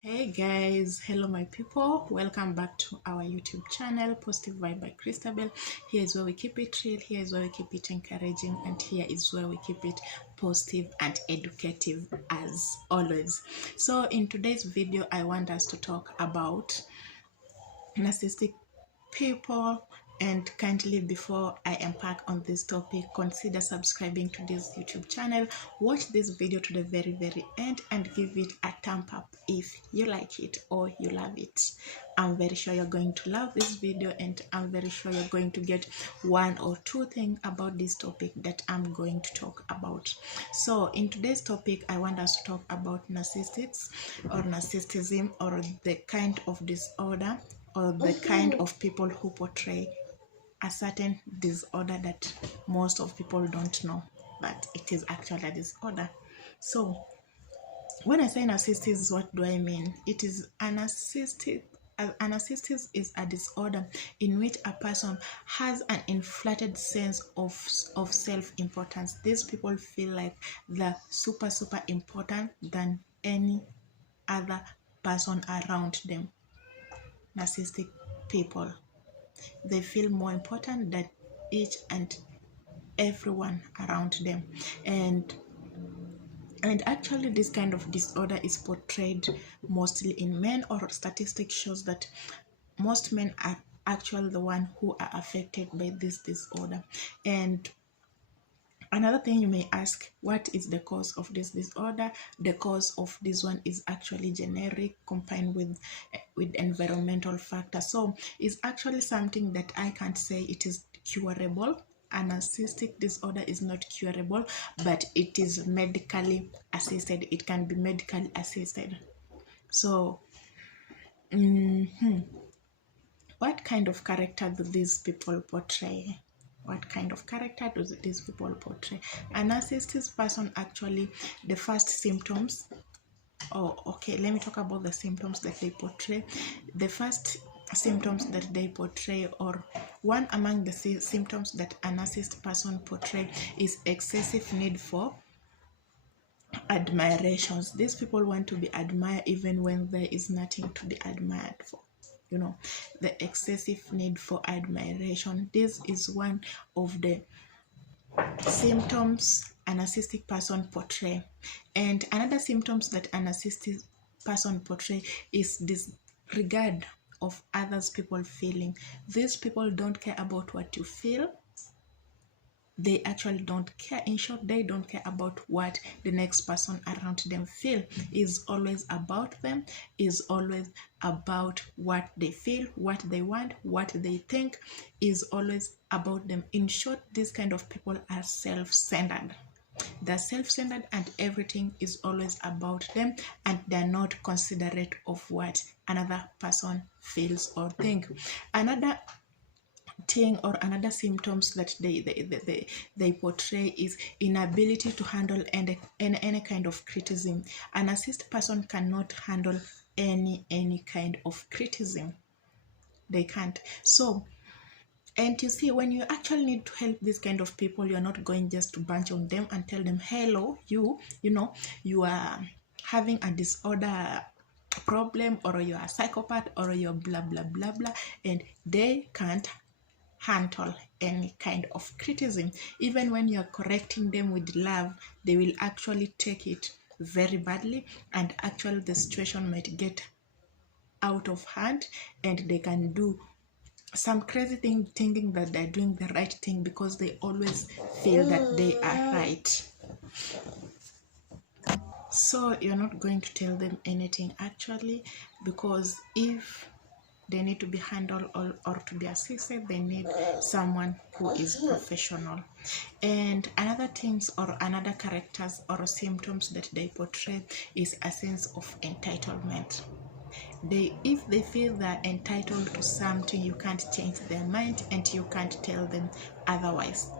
Hey guys, hello my people, welcome back to our YouTube channel Positive Vibe by Christabel. Here is where we keep it real, here is where we keep it encouraging, and here is where we keep it positive and educative as always. So in today's video I want us to talk about narcissistic people, and kindly, before I embark on this topic, consider subscribing to this YouTube channel. Watch this video to the very end and give it a thumb up if you like it or you love it. I'm very sure you're going to love this video, and I'm very sure you're going to get one or two things about this topic that I'm going to talk about. So in today's topic I want us to talk about narcissists or narcissism, or the kind of disorder or the kind of people who portray a certain disorder that most of people don't know, but it is actually a disorder. So when I say narcissist, what do I mean? It is a narcissistic. A narcissist is a disorder in which a person has an inflated sense of self-importance. These people feel like they're super important than any other person around them. Narcissistic people, they feel more important than each and everyone around them, and actually this kind of disorder is portrayed mostly in men, or statistics shows that most men are actually the one who are affected by this disorder. And another thing you may ask, what is the cause of this disorder? The cause of this one is actually generic, combined with environmental factors. So it's actually something that I can't say it is curable. A narcissistic disorder is not curable, but it is medically assisted. It can be medically assisted. So what kind of character do these people portray? What kind of character do these people portray? A narcissistic person, actually, the first symptoms, let me talk about the symptoms that they portray. The first symptoms that they portray, or one among the symptoms that a narcissistic person portray, is excessive need for admirations. These people want to be admired even when there is nothing to be admired for. The excessive need for admiration. This is one of the symptoms a narcissistic person portray. And another symptoms that a narcissistic person portray is disregard of others people feeling. These people don't care about what you feel. They actually don't care. In short, they don't care about what the next person around them feel. Is always about them, is always about what they feel, what they want, what they think, is always about them. In short, these kind of people are self-centered. They're self-centered, and everything is always about them, and they're not considerate of what another person feels or think. Another thing, or another symptoms that they portray, is inability to handle any kind of criticism. A narcissistic person cannot handle any kind of criticism. They can't. So, and you see, when you actually need to help these kind of people, you're not going just to bunch on them and tell them, hello, you are having a disorder problem, or you're a psychopath, or you're blah blah blah blah, and they can't handle any kind of criticism. Even when you're correcting them with love, they will actually take it very badly, and actually the situation might get out of hand, and they can do some crazy thing thinking that they're doing the right thing, because they always feel that they are right. So you're not going to tell them anything, actually, because if they need to be handled or to be assisted, they need someone who is professional. And another things, or another characters or symptoms that they portray, is a sense of entitlement. If they feel they're entitled to something, you can't change their mind, and you can't tell them otherwise.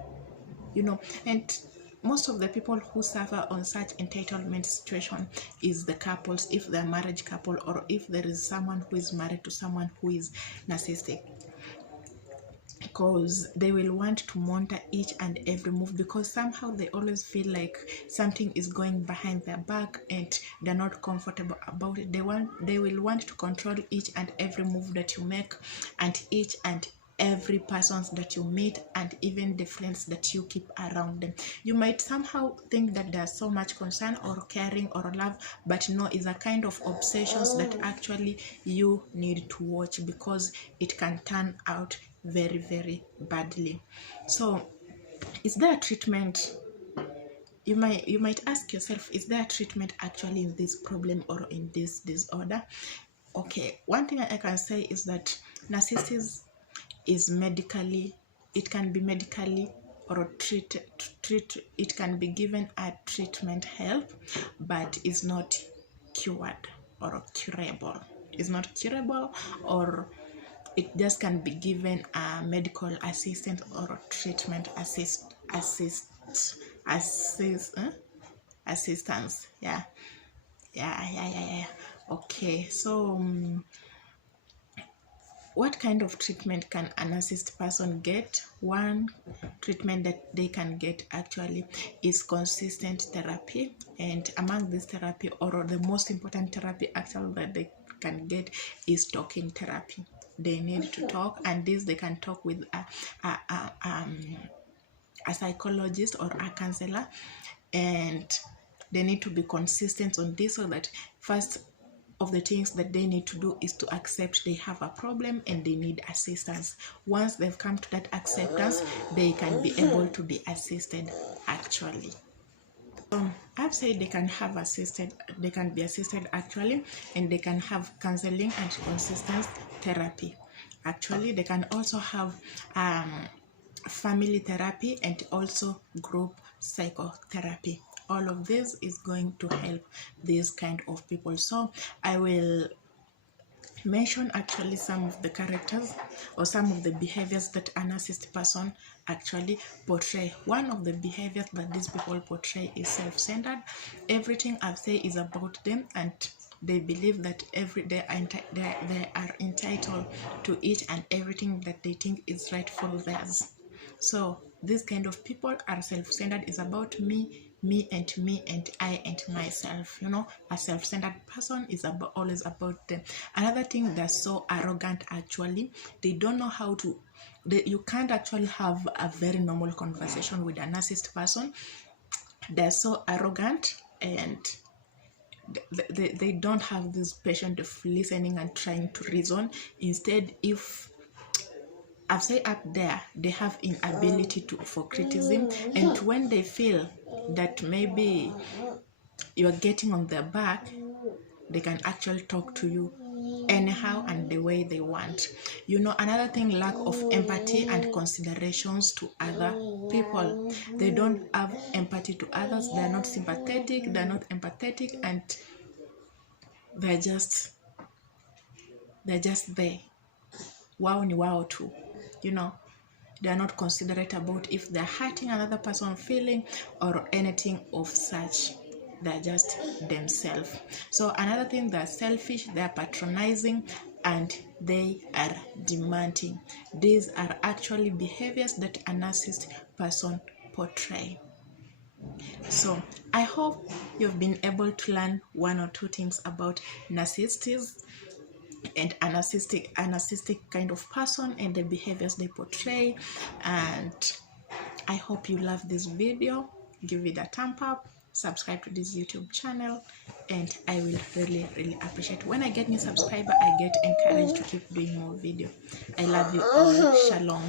And most of the people who suffer on such entitlement situation is the couples, if they're marriage couple, or if there is someone who is married to someone who is narcissistic. because they will want to monitor each and every move, because somehow they always feel like something is going behind their back and they're not comfortable about it. They will want to control each and every move that you make, and each and every person that you meet, and even the friends that you keep around them. You might somehow think that there's so much concern or caring or love, but no, it's a kind of obsessions that actually you need to watch, because it can turn out very, very badly. So is there a treatment? You might ask yourself, is there a treatment actually in this problem or in this disorder? Okay, one thing I can say is that narcissism is medically, it can be medically or it can be given a treatment help, but is not cured or curable. It's not curable, or it just can be given a medical assistance or treatment assistance. Yeah. Okay, so what kind of treatment can a narcissistic person get? One treatment that they can get actually is consistent therapy, and among this therapy, or the most important therapy actually that they can get, is talking therapy. They need to talk, and this they can talk with a psychologist or a counselor, and they need to be consistent on this, so that first of the things that they need to do is to accept they have a problem and they need assistance. Once they've come to that acceptance, they can be able to be assisted actually. I've said they can be assisted actually, and they can have counseling and consistent therapy. Actually, they can also have family therapy and also group psychotherapy. All of this is going to help these kind of people. So I will mention actually some of the characters or some of the behaviors that a narcissistic person actually portray. One of the behaviors that these people portray is self-centered. Everything I've said is about them, and they believe that they are entitled to each and everything that they think is rightful theirs. So these kind of people are self-centered. Is about me and I and myself. You know, a self-centered person is always about them. Another thing, they're so arrogant actually. They don't know how to, you can't actually have a very normal conversation with a narcissistic person. They're so arrogant, and they don't have this patience of listening and trying to reason. Instead, if I've said up there, they have inability for criticism, and when they feel that maybe you're getting on their back, they can actually talk to you anyhow and the way they want. You know, another thing, lack of empathy and considerations to other people. They don't have empathy to others. They're not sympathetic, they're not empathetic, and they're just there. Wow ni wow too. You know, they are not considerate about if they're hurting another person's feeling or anything of such. They're just themselves. So another thing, they're selfish, they're patronizing, and they are demanding. These are actually behaviors that a narcissistic person portray. So I hope you've been able to learn one or two things about narcissists and a narcissistic kind of person and the behaviors they portray. And I hope you love this video. Give it a thumb up, subscribe to this YouTube channel, and I will really appreciate. When I get new subscriber, I get encouraged to keep doing more video. I love you all. Shalom.